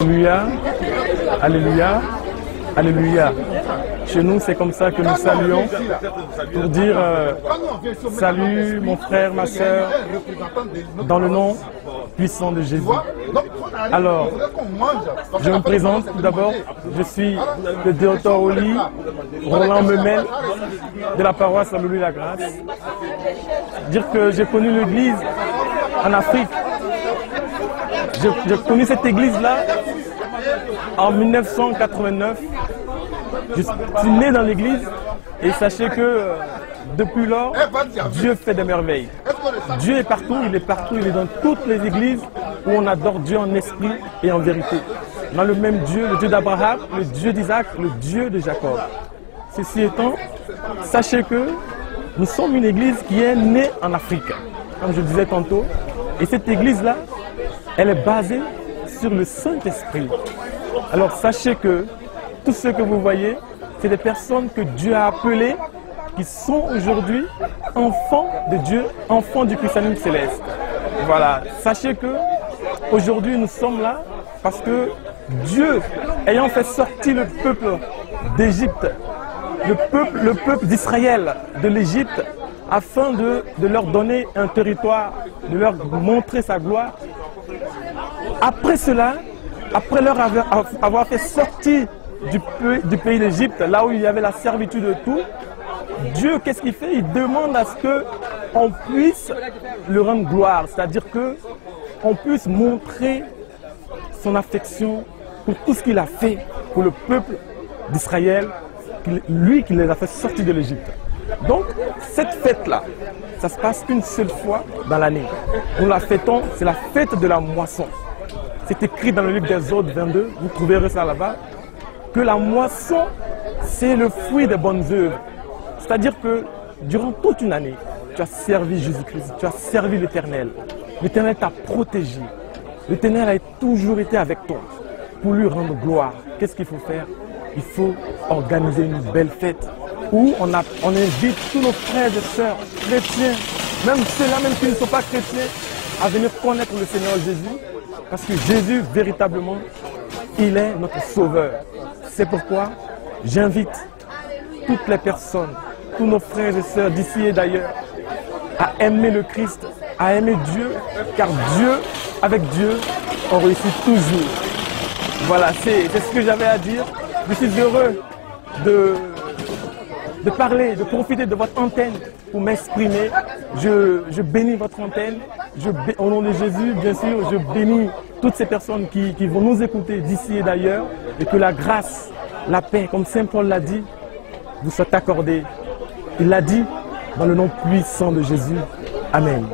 Alléluia, alléluia, alléluia. Chez nous, c'est comme ça que nous saluons pour dire salut mon frère, ma soeur, dans le nom puissant de Jésus. Alors, je me présente tout d'abord, je suis le docteur Oli Roland Memel de la paroisse Louis-la-Grâce. Dire que j'ai connu l'église en Afrique. J'ai connu cette église-là en 1989. Je suis né dans l'église et sachez que depuis lors, Dieu fait des merveilles. Dieu est partout, il est dans toutes les églises où on adore Dieu en esprit et en vérité. Dans le même Dieu, le Dieu d'Abraham, le Dieu d'Isaac, le Dieu de Jacob. Ceci étant, sachez que nous sommes une église qui est née en Afrique, comme je disais tantôt. Et cette église-là, elle est basée sur le Saint-Esprit. Alors sachez que tous ceux que vous voyez, c'est des personnes que Dieu a appelées, qui sont aujourd'hui enfants de Dieu, enfants du christianisme céleste. Voilà, sachez que aujourd'hui nous sommes là parce que Dieu, ayant fait sortir le peuple d'Égypte, le peuple d'Israël de l'Égypte, afin de leur donner un territoire, de leur montrer sa gloire. Après cela, après leur avoir fait sortir du pays d'Égypte, là où il y avait la servitude de tout, Dieu, qu'est-ce qu'il fait? Il demande à ce qu'on puisse lui rendre gloire, c'est-à-dire qu'on puisse montrer son affection pour tout ce qu'il a fait pour le peuple d'Israël, lui qui les a fait sortir de l'Égypte. Donc, cette fête-là, ça se passe qu'une seule fois dans l'année. Nous la fêtons, c'est la fête de la moisson. C'est écrit dans le livre d'Exode 22, vous trouverez ça là-bas, que la moisson, c'est le fruit des bonnes œuvres. C'est-à-dire que durant toute une année, tu as servi Jésus-Christ, tu as servi l'Éternel. L'Éternel t'a protégé. L'Éternel a toujours été avec toi pour lui rendre gloire. Qu'est-ce qu'il faut faire? Il faut organiser une belle fête où on invite tous nos frères et sœurs chrétiens, même ceux-là même qui ne sont pas chrétiens, à venir connaître le Seigneur Jésus. Parce que Jésus, véritablement, il est notre sauveur. C'est pourquoi j'invite toutes les personnes, tous nos frères et sœurs d'ici et d'ailleurs, à aimer le Christ, à aimer Dieu, car Dieu, avec Dieu, on réussit toujours. Voilà, c'est ce que j'avais à dire. Je suis heureux de parler, de profiter de votre antenne pour m'exprimer. Je bénis votre antenne. Au nom de Jésus, bien sûr, je bénis toutes ces personnes qui vont nous écouter d'ici et d'ailleurs. Et que la grâce, la paix, comme Saint Paul l'a dit, vous soit accordée. Il l'a dit dans le nom puissant de Jésus. Amen.